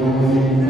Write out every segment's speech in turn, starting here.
Amen.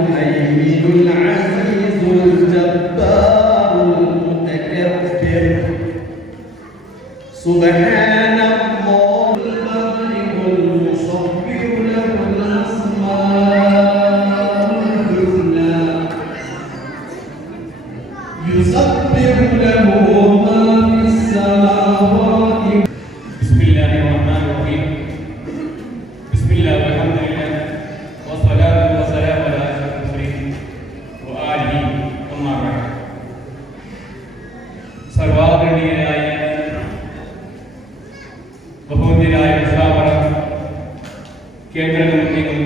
കേന്ദ്ര കമ്മിറ്റികൾ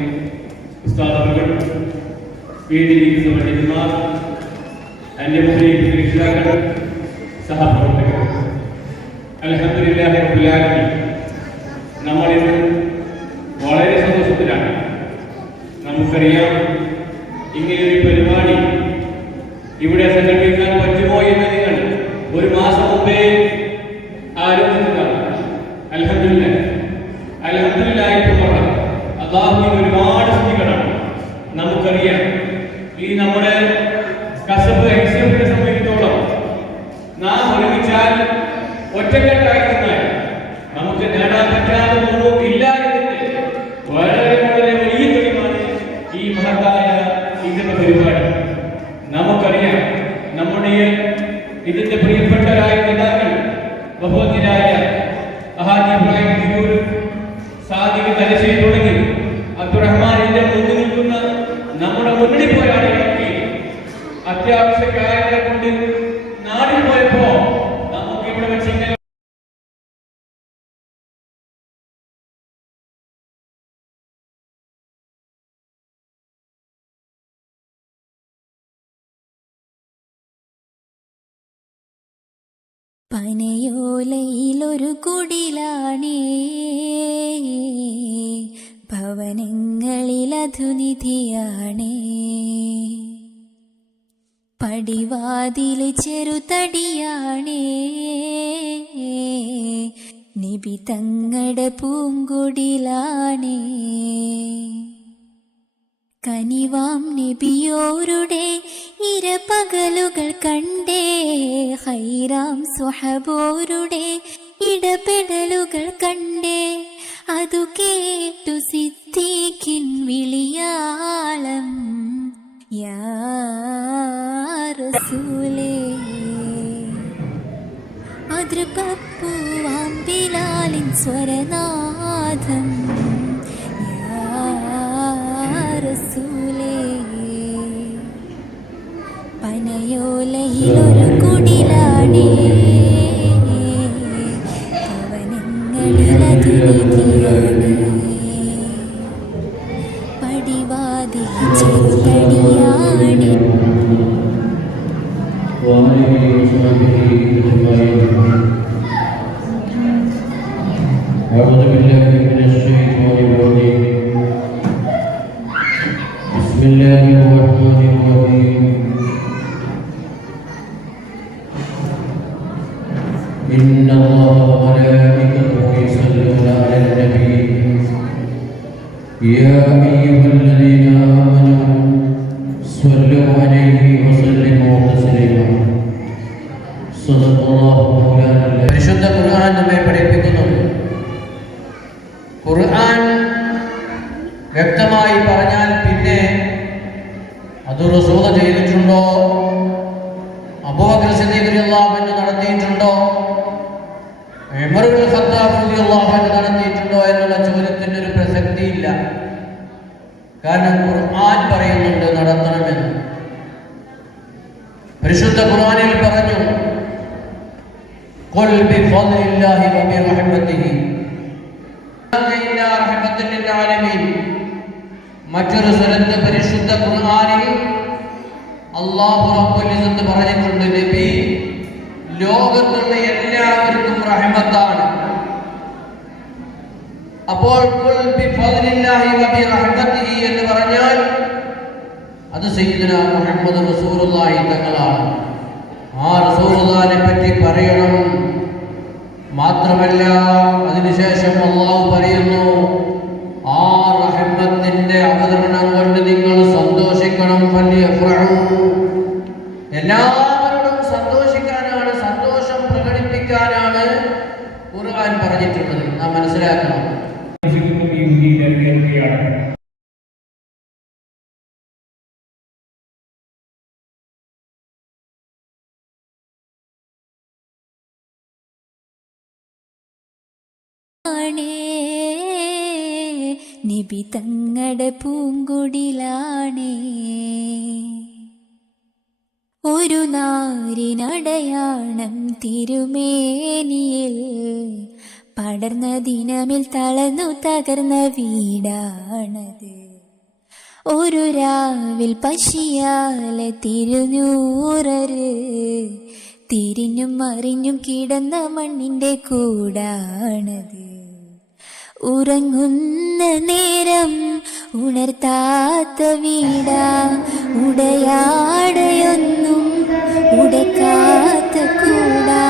ഉസ്താദുകൾ വേദിയിരിക്കുന്ന പണ്ഡിതന്മാർ എന്റെ മുന്നിൽ രക്ഷിതാക്കൾ സഹപ്രവർത്തകർ. അൽഹംദുലില്ലാഹി റബ്ബിൽ ആലമീൻ. നമ്മൾ ഇന്ന് വളരെ സന്തോഷത്തിലാണ്. നമുക്കറിയാം ഇങ്ങനെയൊരു പരിപാടി ഇവിടെ സംഘടിപ്പിക്കാൻ പറ്റുമോ എന്ന് നിങ്ങൾ ഒരു മാസം മുമ്പേ ആലോചിച്ചതാണ് എന്ന് പറയാം അള്ളാഹുവിന് ഒരുപാട് സ്തുതികളാണ്. നമുക്കറിയാം. ഈ നമ്മുടെ ഒറ്റക്കെട്ടായി നമുക്ക് നേടാൻ പറ്റാതെ ഇല്ല എന്നതിന്റെ വളരെ വളരെ വലിയ തെളിവാണ് ഈ മഹത്തായ ഇതിന്റെ പരിപാടി. നമുക്കറിയാം നമ്മുടെ ഇതിന്റെ പ്രിയപ്പെട്ടവരായ നേതാക്കൾ ബഹുവന്യരായ പനയോലയിലൊരു കുടിലാണേ. ഭവനങ്ങളിൽ അധുനിധിയാണേ പടിവാതിൽ ചെറുതടിയാണേ. നിബി തങ്ങളുടെ പൂങ്കുടിലാണേ. കനിവാം നബിയോരുടെ ഇരപകലുകൾ കണ്ടേ ഹൈറാം സുഹബോരുടെ ഇടപെടലുകൾ കണ്ടേ. അതു കേട്ടു സിദ്ദീഖിൻ വിളിയാളം യാസൂലേ അതിർപ്പൂവാം ബിലാലിൻ സ്വരനാ പനയോലയിലൊരു കുടിലാണേ. പവനങ്ങളിലതിനിധിയാണേ صلوا عليه وسلموا تسليما صدق الله مولانا العظيم. പരിശുദ്ധ ഖുർആൻ നമ്മെ പഠിപ്പിക്കുന്നുണ്ട് ഖുർആൻ വ്യക്തമായി പറഞ്ഞാൽ പിന്നെ അത് റസൂല ചെയ്തിട്ടുണ്ടോ അബൂബക്കർ സിദ്ദീഖ് റളിയല്ലാഹു അൻഹു നടത്തിയിട്ടുണ്ടോ ഉമർ ഇബ്നുൽ ഖത്താബ് റളിയല്ലാഹു അൻഹു നടത്തിയിട്ടുണ്ടോ എന്നുള്ള ചോദ്യത്തിന് ഒരു പ്രസക്തിയില്ല കാരണം ഖുർആൻ പറയുന്നുണ്ട് നടത്തണമെന്ന് പരിശുദ്ധ ഖുർആനിൽ പറഞ്ഞു قل بفضل الله وبرحمته إلا رحمة للعالمين മറ്റൊരു സ്ഥലത്ത് പരിശുദ്ധ ഖുർആനിൽ അള്ളാഹു റബ്ബുൽ ഇസ്സത്ത് പറഞ്ഞിട്ടുണ്ട് നബി ലോകത്തുള്ള എല്ലാവർക്കും റഹ്മത്താണ് അപ്പോൾ എന്ന് പറഞ്ഞാൽ അത് മുഹമ്മദ് തങ്ങളാണ്. ആ പറ്റി പറയണം. മാത്രമല്ല അതിനുശേഷം അള്ളാഹു പറയുന്നു ആ റഹ്മത്തിന്റെ അവതരണം കൊണ്ട് നിങ്ങൾ സന്തോഷിക്കണം. വലിയ എല്ലാവരോടും സന്തോഷിക്കാനാണ് സന്തോഷം പ്രകടിപ്പിക്കാനാണ് ഖുർആൻ പറഞ്ഞിട്ടുള്ളത്. നാം മനസ്സിലാക്കണം. തങ്ങടെ പൂങ്കുടിലാണേ. ഒരു നാരിനടയാണം തിരുമേനിയിൽ പടർന്ന ദിനമിൽ തളർന്നു തകർന്ന വീടാണത്. ഒരു രാവിൽ പശിയാലെ തിരുനൂറര് തിരിഞ്ഞും മറിഞ്ഞും കിടന്ന മണ്ണിന്റെ കൂടാണത്. ഉറങ്ങുന്ന നേരം ഉണർത്താത്ത വീടാ ഉടയാടയൊന്നും ഉടക്കാത്ത കൂടാ.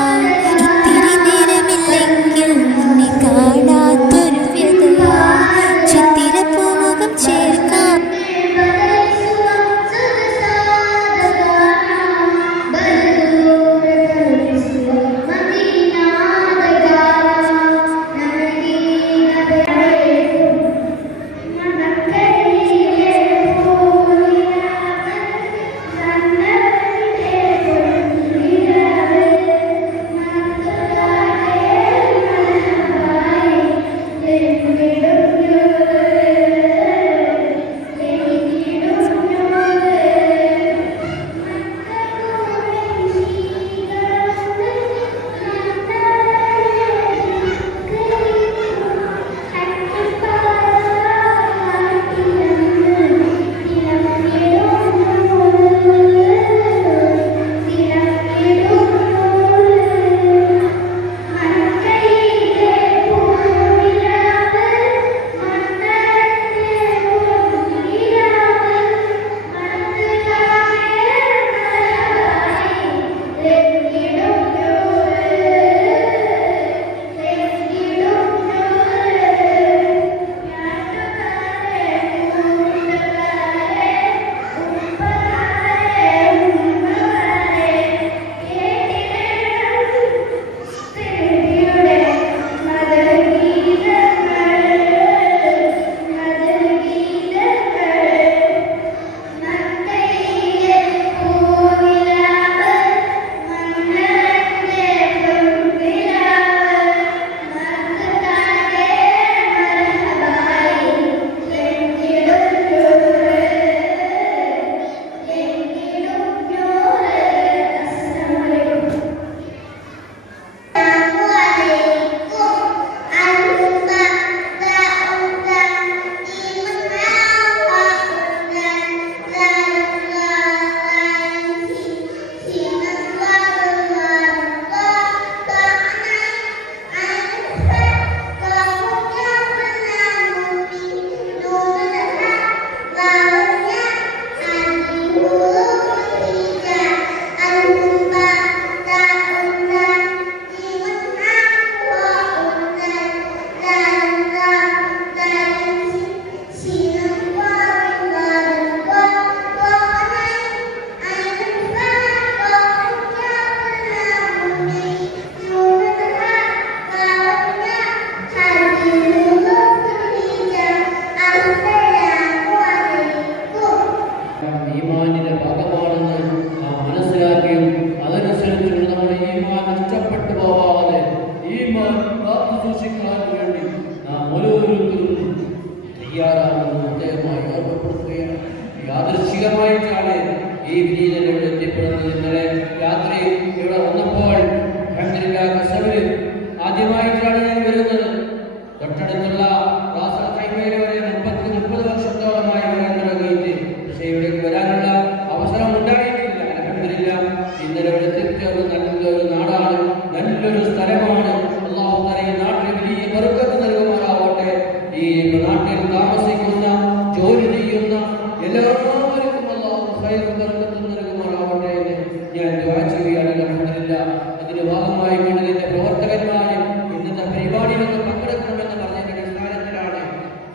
അള്ളാഹുമായി മണ്ഡലിന്റെ പ്രവർത്തകന്മാരും ഇന്നത്തെ പരിപാടിയിലൊന്നും പങ്കെടുക്കണമെന്ന് പറഞ്ഞതിന്റെ അടിസ്ഥാനത്തിലാണ്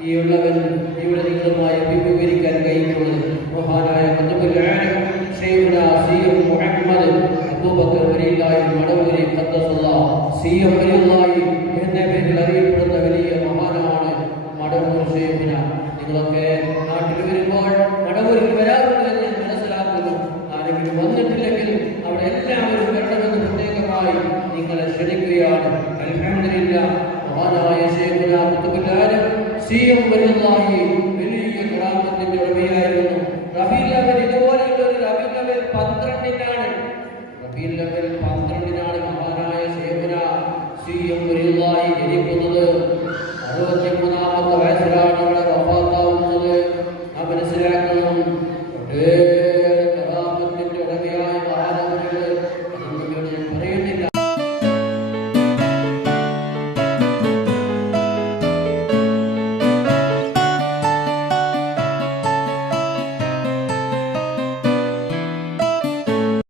ഈ ഉള്ളവൻ ഇവിടെ ഉള്ളതികളുമായി അഭിമുഖീകരിക്കാൻ കഴിയുന്നത്. മഹാനായ മുഹമ്മദ് അബൂബക്കർ വലിയായി മടവൂരി ഖദ്ദസുള്ള സി എന്ന പേരിൽ അറിയപ്പെടുന്ന വലിയ മഹാനാണ് മടവൂർ നിങ്ങളൊക്കെ നാട്ടിൽ വരുമ്പോൾ മടവൂരിൽ വരാൻ കഴിയില്ല മഹാനായ ശേഖന മുത്തുകുലാരം സി എം വലുതായി വലിയ ഗ്രാമത്തിന്റെ ഉടമയായിരുന്നു റബീൽ ലവൽ ഇതുപോലെയുള്ള ഒരു റബീൽ ലവൽ പന്ത്രണ്ടിനാണ്. റബീൽ ലവൽ പന്ത്രണ്ടിനാണ് മഹാനായ ശേഖന സി എം വലുതായി ജനിക്കുന്നത്. അറുപത്തി വയസ്സിലാണ് ഇവിടെ വഫാത്താവുന്നത്. ആ മനസ്സിലാക്കണം. ഒട്ടേ